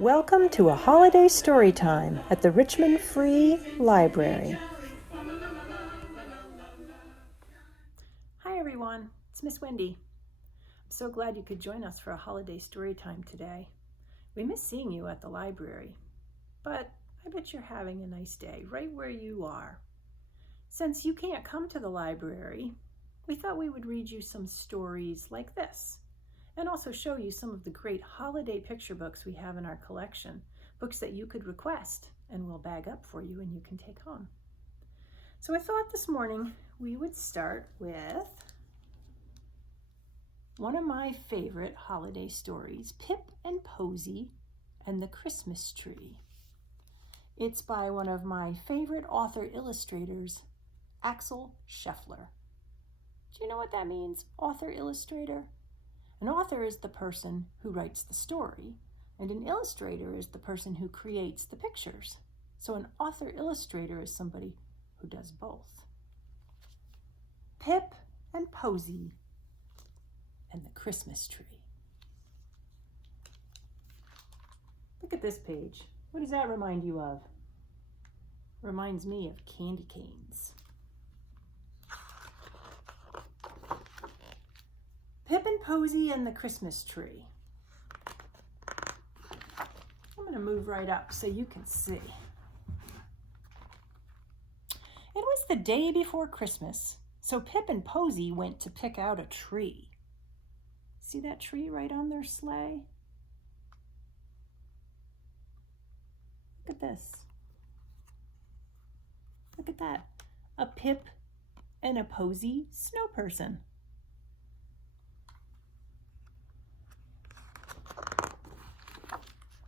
Welcome to a holiday story time at the Richmond Free Library. Hi everyone, it's Miss Wendy. I'm so glad you could join us for a holiday story time today. We miss seeing you at the library, but I bet you're having a nice day right where you are. Since you can't come to the library, we thought we would read you some stories like this, and also show you some of the great holiday picture books we have in our collection, books that you could request and we'll bag up for you and you can take home. So I thought this morning we would start with one of my favorite holiday stories, Pip and Posy and the Christmas Tree. It's by one of my favorite author illustrators, Axel Scheffler. Do you know what that means, author illustrator? An author is the person who writes the story, and an illustrator is the person who creates the pictures. So an author illustrator is somebody who does both. Pip and Posy and the Christmas Tree. Look at this page. What does that remind you of? Reminds me of candy canes. Pip and Posy and the Christmas Tree. I'm going to move right up so you can see. It was the day before Christmas, so Pip and Posy went to pick out a tree. See that tree right on their sleigh? Look at this. Look at that. A Pip and a Posy snow person.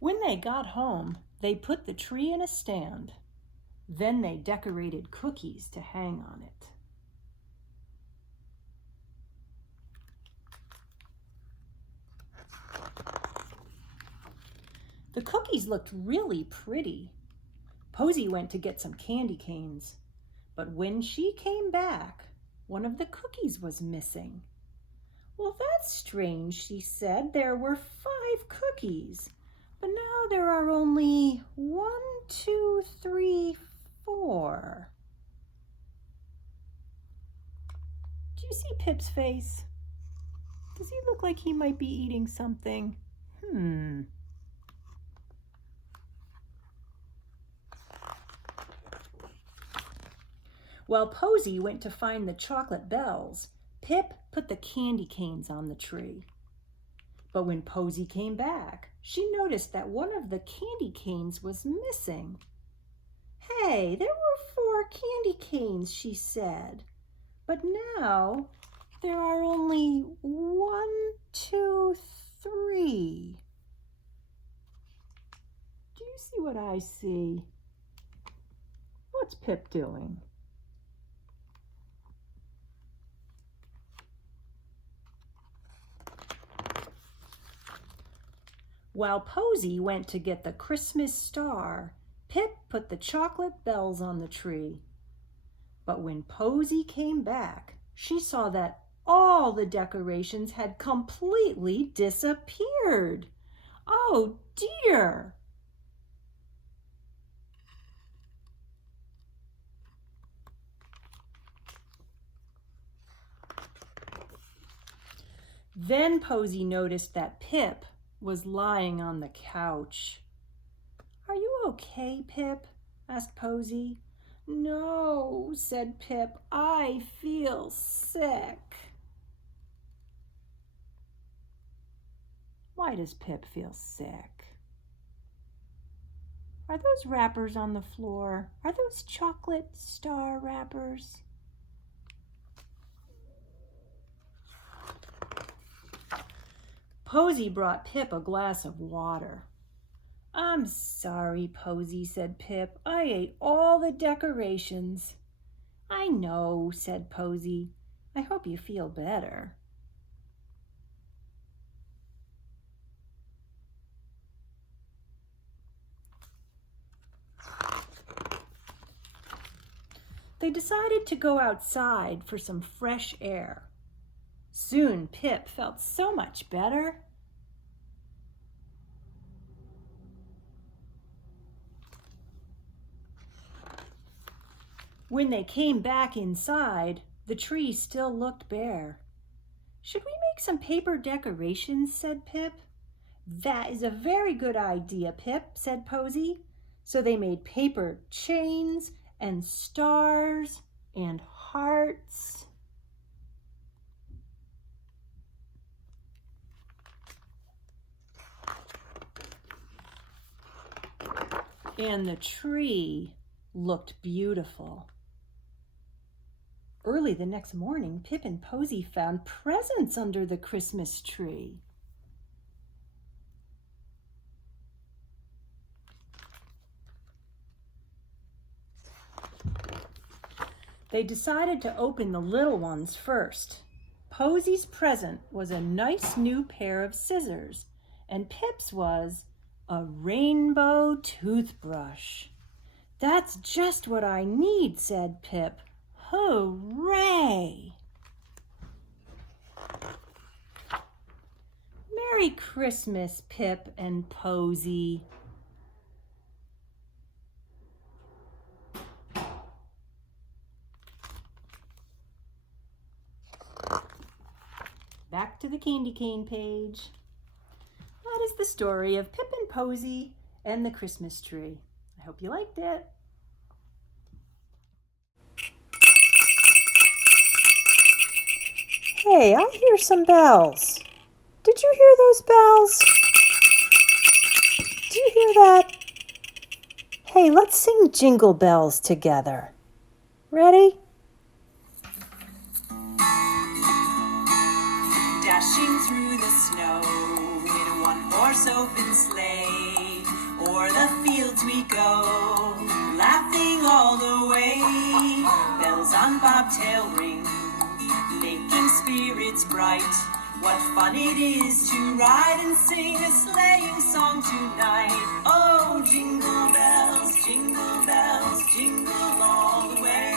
When they got home, they put the tree in a stand. Then they decorated cookies to hang on it. The cookies looked really pretty. Posy went to get some candy canes, but when she came back, one of the cookies was missing. "Well, that's strange," she said. "There were 5 cookies. But now there are only 1, 2, 3, 4. Do you see Pip's face? Does he look like he might be eating something? While Posy went to find the chocolate bells, Pip put the candy canes on the tree. But when Posy came back, she noticed that one of the candy canes was missing. "Hey, there were 4 candy canes," she said. "But now there are only 1, 2, 3. Do you see what I see? What's Pip doing? While Posy went to get the Christmas star, Pip put the chocolate bells on the tree. But when Posy came back, she saw that all the decorations had completely disappeared. Oh dear! Then Posy noticed that Pip was lying on the couch. "Are you okay, Pip?" asked Posy. "No," said Pip. "I feel sick." Why does Pip feel sick? Are those wrappers on the floor? Are those chocolate star wrappers? Posy brought Pip a glass of water. "I'm sorry, Posy," said Pip. "I ate all the decorations." "I know," said Posy. "I hope you feel better." They decided to go outside for some fresh air. Soon Pip felt so much better. When they came back inside, the tree still looked bare. "Should we make some paper decorations?" said Pip. "That is a very good idea, Pip," said Posy. So they made paper chains and stars and hearts. And the tree looked beautiful. Early the next morning, Pip and Posy found presents under the Christmas tree. They decided to open the little ones first. Posy's present was a nice new pair of scissors, and Pip's was a rainbow toothbrush. "That's just what I need," said Pip. "Hooray!" Merry Christmas, Pip and Posy. Back to the candy cane page. That is the story of Pip and Posy and the Christmas tree. I hope you liked it. Hey, I hear some bells. Did you hear those bells? Do you hear that? Hey, let's sing Jingle Bells together. Ready? Dashing through the snow in a one-horse open sleigh, o'er the fields we go, laughing all the way. Bells on bobtail ring, making spirits bright. What fun it is to ride and sing a sleighing song tonight. Oh, jingle bells, jingle all the way.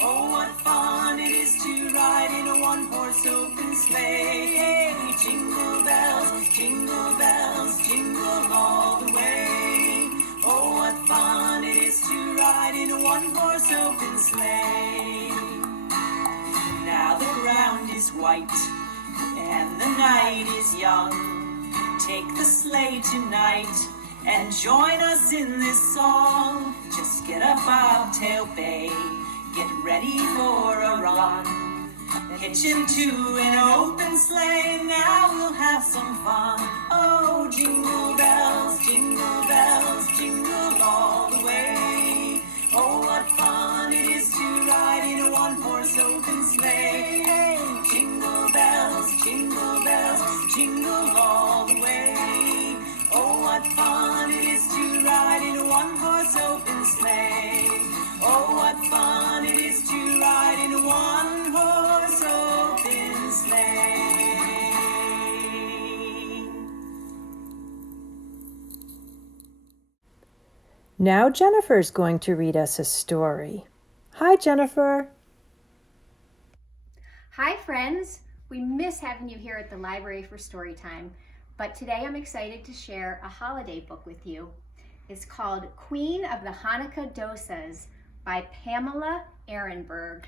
Oh, what fun it is to ride in a one-horse open sleigh. Hey, jingle bells, jingle all the way. Oh, what fun it is to ride in a one-horse open sleigh. Now the ground is white and the night is young. Take the sleigh tonight and join us in this song. Just get a bobtail bay, get ready for a run. Hitch into an open sleigh, now we'll have some fun. Oh, jingle bells, jingle all the way. Oh, what fun it is to ride in a one-horse open sleigh. Hey, jingle bells, jingle all the way. Oh, what fun it is to ride in a one-horse open sleigh. Oh, what fun it is to ride in a one-horse open sleigh. Now Jennifer's going to read us a story. Hi, Jennifer. Hi, friends. We miss having you here at the library for Storytime, but today I'm excited to share a holiday book with you. It's called Queen of the Hanukkah Dosas by Pamela Ehrenberg.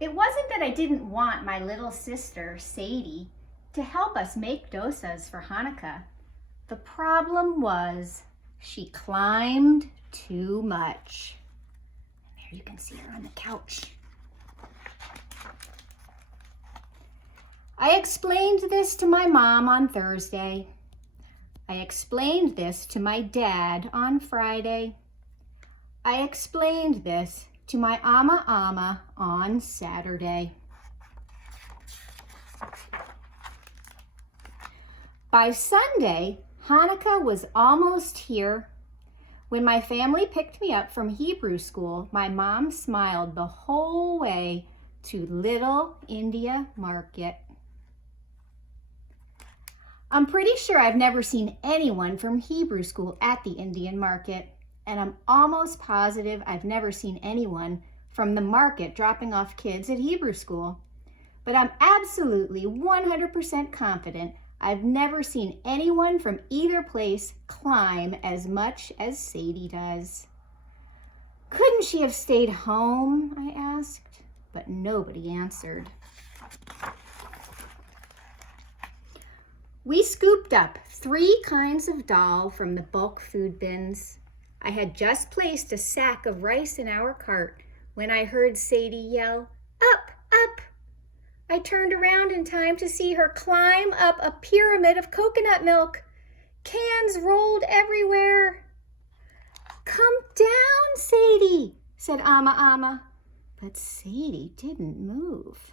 It wasn't that I didn't want my little sister, Sadie, to help us make dosas for Hanukkah. The problem was she climbed too much. And there you can see her on the couch. I explained this to my mom on Thursday. I explained this to my dad on Friday. I explained this to my Ama on Saturday. By Sunday, Hanukkah was almost here. When my family picked me up from Hebrew school, my mom smiled the whole way to Little India Market. I'm pretty sure I've never seen anyone from Hebrew school at the Indian market, and I'm almost positive I've never seen anyone from the market dropping off kids at Hebrew school. But I'm absolutely 100% confident I've never seen anyone from either place climb as much as Sadie does. Couldn't she have stayed home? I asked, but nobody answered. We scooped up 3 kinds of dal from the bulk food bins. I had just placed a sack of rice in our cart when I heard Sadie yell, "Up, up!" I turned around in time to see her climb up a pyramid of coconut milk. Cans rolled everywhere. "Come down, Sadie," said Amma. But Sadie didn't move.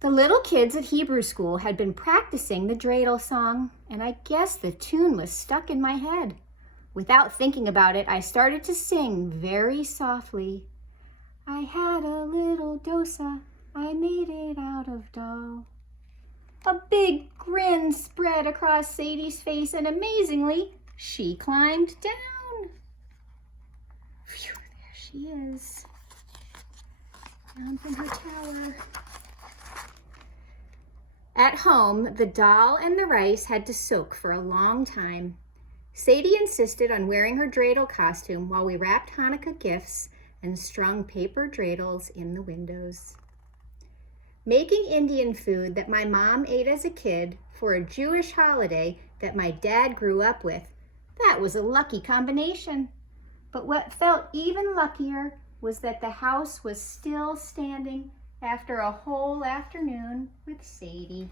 The little kids at Hebrew school had been practicing the dreidel song, and I guess the tune was stuck in my head. Without thinking about it, I started to sing very softly. I had a little dosa, I made it out of dal. A big grin spread across Sadie's face, and amazingly, she climbed down. Phew, there she is, down from her tower. At home, the dal and the rice had to soak for a long time. Sadie insisted on wearing her dreidel costume while we wrapped Hanukkah gifts and strung paper dreidels in the windows. Making Indian food that my mom ate as a kid for a Jewish holiday that my dad grew up with, that was a lucky combination. But what felt even luckier was that the house was still standing after a whole afternoon with Sadie.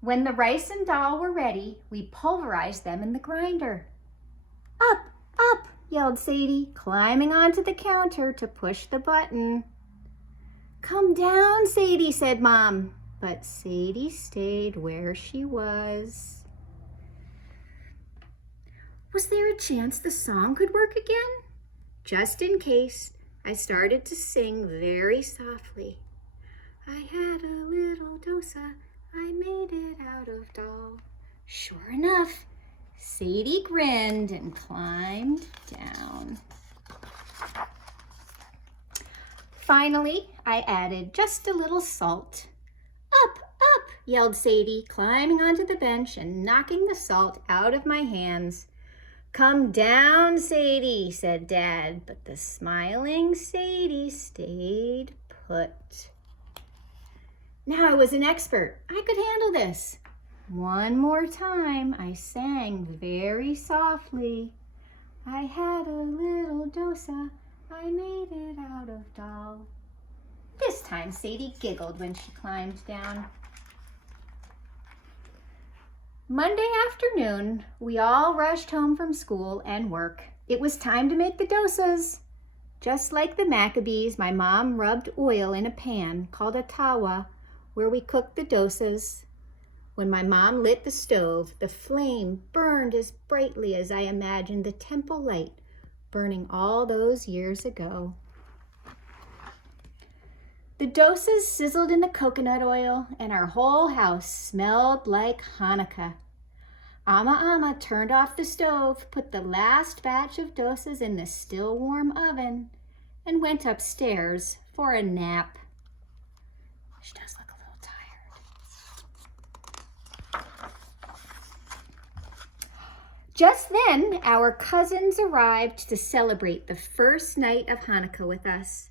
When the rice and dal were ready, we pulverized them in the grinder. "Up, up," yelled Sadie, climbing onto the counter to push the button. "Come down, Sadie," said Mom, but Sadie stayed where she was. Was there a chance the song could work again? Just in case, I started to sing very softly. I had a little dosa, I made it out of dal. Sure enough, Sadie grinned and climbed down. Finally, I added just a little salt. "Up, up," yelled Sadie, climbing onto the bench and knocking the salt out of my hands. "Come down, Sadie," said Dad, but the smiling Sadie stayed put. Now I was an expert. I could handle this. One more time, I sang very softly. I had a little dosa, I made it out of dal. This time Sadie giggled when she climbed down. Monday afternoon, we all rushed home from school and work. It was time to make the dosas. Just like the Maccabees, my mom rubbed oil in a pan called a tawa, where we cooked the dosas. When my mom lit the stove, the flame burned as brightly as I imagined the temple light burning all those years ago. The dosas sizzled in the coconut oil, and our whole house smelled like Hanukkah. Amma turned off the stove, put the last batch of dosas in the still warm oven, and went upstairs for a nap. She does look a little tired. Just then, our cousins arrived to celebrate the first night of Hanukkah with us.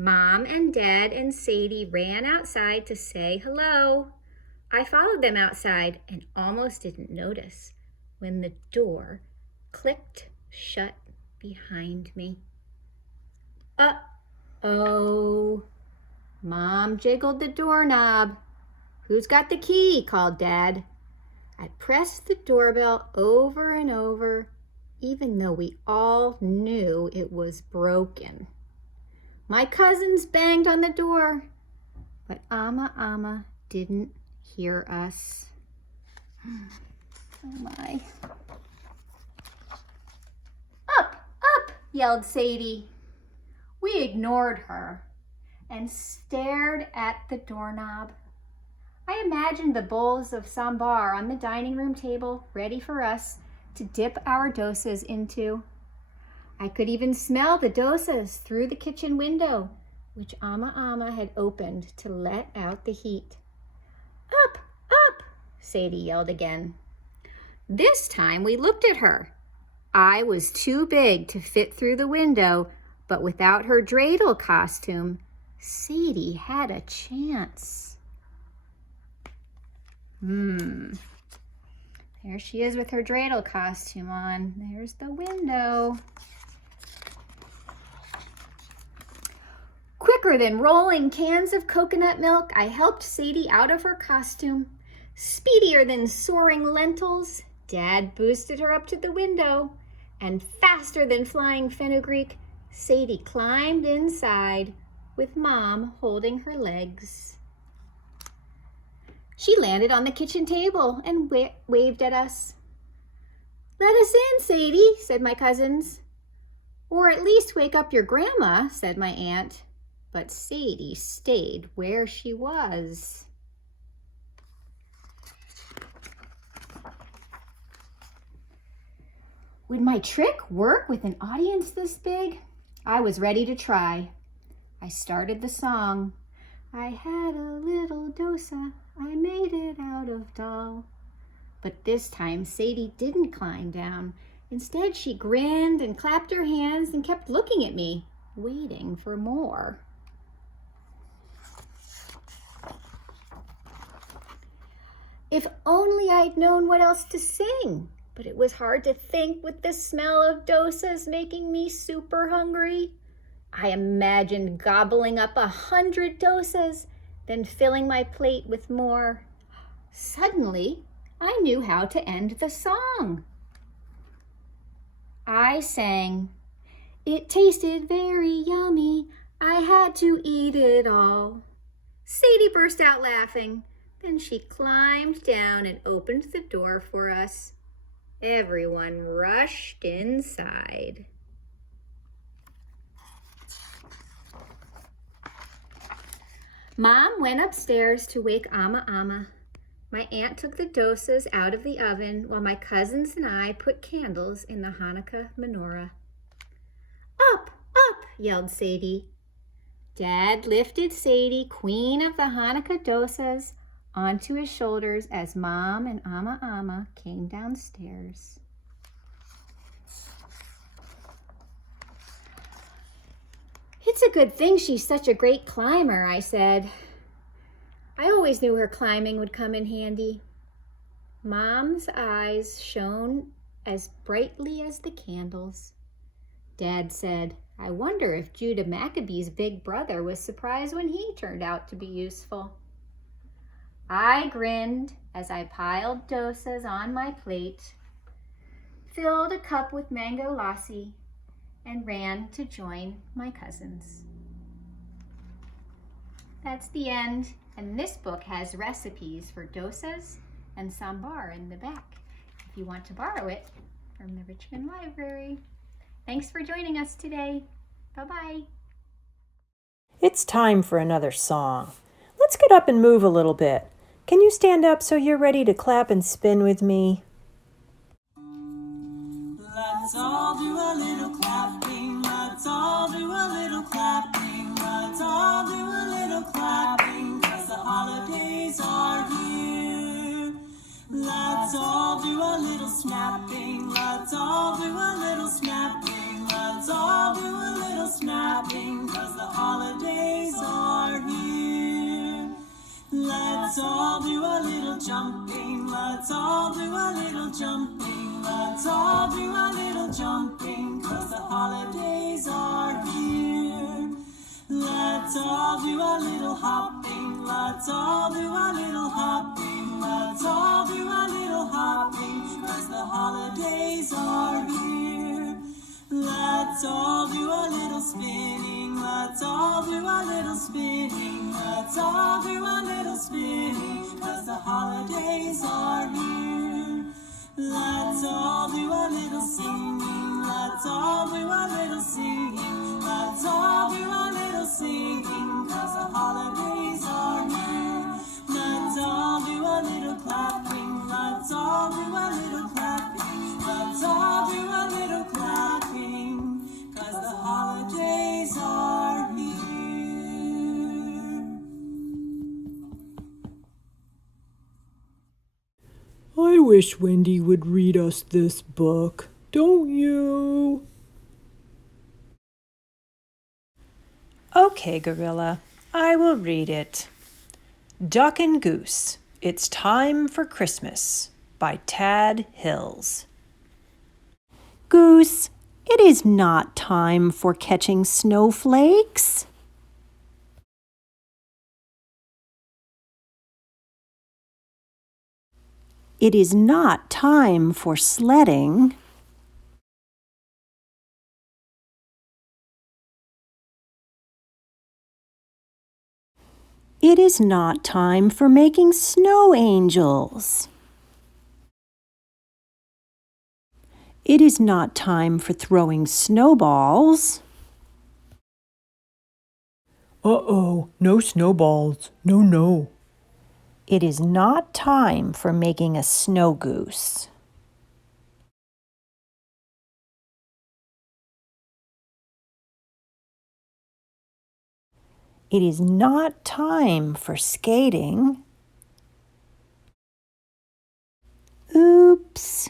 Mom and Dad and Sadie ran outside to say hello. I followed them outside and almost didn't notice when the door clicked shut behind me. Uh-oh. Mom jiggled the doorknob. "Who's got the key?" called Dad. I pressed the doorbell over and over, even though we all knew it was broken. My cousins banged on the door, but Amma didn't hear us. Oh my. Up, yelled Sadie. We ignored her and stared at the doorknob. I imagined the bowls of sambar on the dining room table ready for us to dip our dosas into. I could even smell the dosas through the kitchen window, which Ama had opened to let out the heat. Up, up, Sadie yelled again. This time we looked at her. I was too big to fit through the window, but without her dreidel costume, Sadie had a chance. There she is with her dreidel costume on. There's the window. Quicker than rolling cans of coconut milk, I helped Sadie out of her costume. Speedier than soaring lentils, Dad boosted her up to the window. And faster than flying fenugreek, Sadie climbed inside with Mom holding her legs. She landed on the kitchen table and waved at us. Let us in, Sadie, said my cousins. Or at least wake up your grandma, said my aunt. But Sadie stayed where she was. Would my trick work with an audience this big? I was ready to try. I started the song. I had a little dosa, I made it out of doll. But this time Sadie didn't climb down. Instead, she grinned and clapped her hands and kept looking at me, waiting for more. If only I'd known what else to sing. But it was hard to think with the smell of dosas making me super hungry. I imagined gobbling up 100 dosas, then filling my plate with more. Suddenly, I knew how to end the song. I sang, "It tasted very yummy, I had to eat it all." Sadie burst out laughing. Then she climbed down and opened the door for us. Everyone rushed inside. Mom went upstairs to wake Ama. My aunt took the dosas out of the oven while my cousins and I put candles in the Hanukkah menorah. Up, up, yelled Sadie. Dad lifted Sadie, queen of the Hanukkah dosas, onto his shoulders as Mom and Ama came downstairs. It's a good thing she's such a great climber, I said. I always knew her climbing would come in handy. Mom's eyes shone as brightly as the candles. Dad said, I wonder if Judah Maccabee's big brother was surprised when he turned out to be useful. I grinned as I piled dosas on my plate, filled a cup with mango lassi, and ran to join my cousins. That's the end, and this book has recipes for dosas and sambar in the back if you want to borrow it from the Richmond Library. Thanks for joining us today. Bye-bye. It's time for another song. Let's get up and move a little bit. Can you stand up so you're ready to clap and spin with me? Let's all do a little clapping. Let's all do a little clapping. Let's all do a little clapping, 'cause the holidays are here. Let's all do a little snapping. Let's all do a little snapping. Let's all do a little snapping, 'cause the holidays are here. Let's all do a little jumping. Let's all do a little jumping. Let's all do a little jumping, 'cause the holidays are here. Let's all do a little hopping. Let's all do a little hopping. Let's all do a little hopping, 'cause the holidays are here. Let's all do a little spinning. Let's all do a little spinning. Let's all do a little spinning, 'cause the holidays are here. Let's all do a little singing. Let's all do a little singing. Let's all do a little singing, 'cause the holidays are here. Let's all do a little clapping. Let's all do a little clapping. Let's all do a little clapping. wish Wendy would read us this book, don't you? Okay, Gorilla, I will read it. Duck and Goose, It's Time for Christmas by Tad Hills. Goose, it is not time for catching snowflakes. It is not time for sledding. It is not time for making snow angels. It is not time for throwing snowballs. Uh-oh, no snowballs. No, no. It is not time for making a snow goose. It is not time for skating. Oops.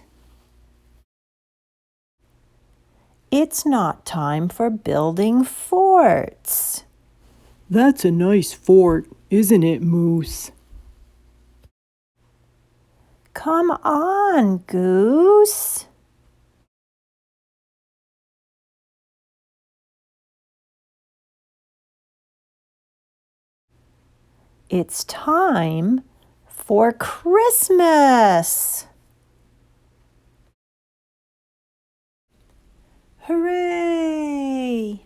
It's not time for building forts. That's a nice fort, isn't it, Moose? Come on, Goose. It's time for Christmas. Hooray!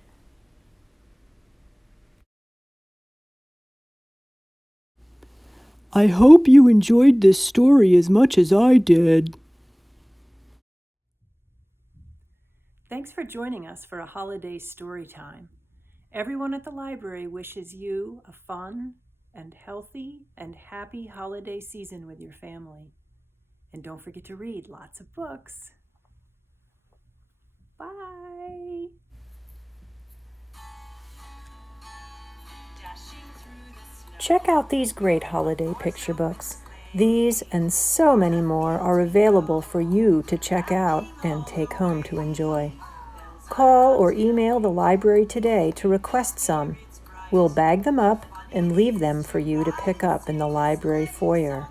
I hope you enjoyed this story as much as I did. Thanks for joining us for a holiday story time. Everyone at the library wishes you a fun and healthy and happy holiday season with your family. And don't forget to read lots of books. Bye. Check out these great holiday picture books. These and so many more are available for you to check out and take home to enjoy. Call or email the library today to request some. We'll bag them up and leave them for you to pick up in the library foyer.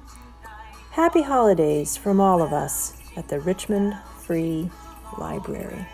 Happy holidays from all of us at the Richmond Free Library.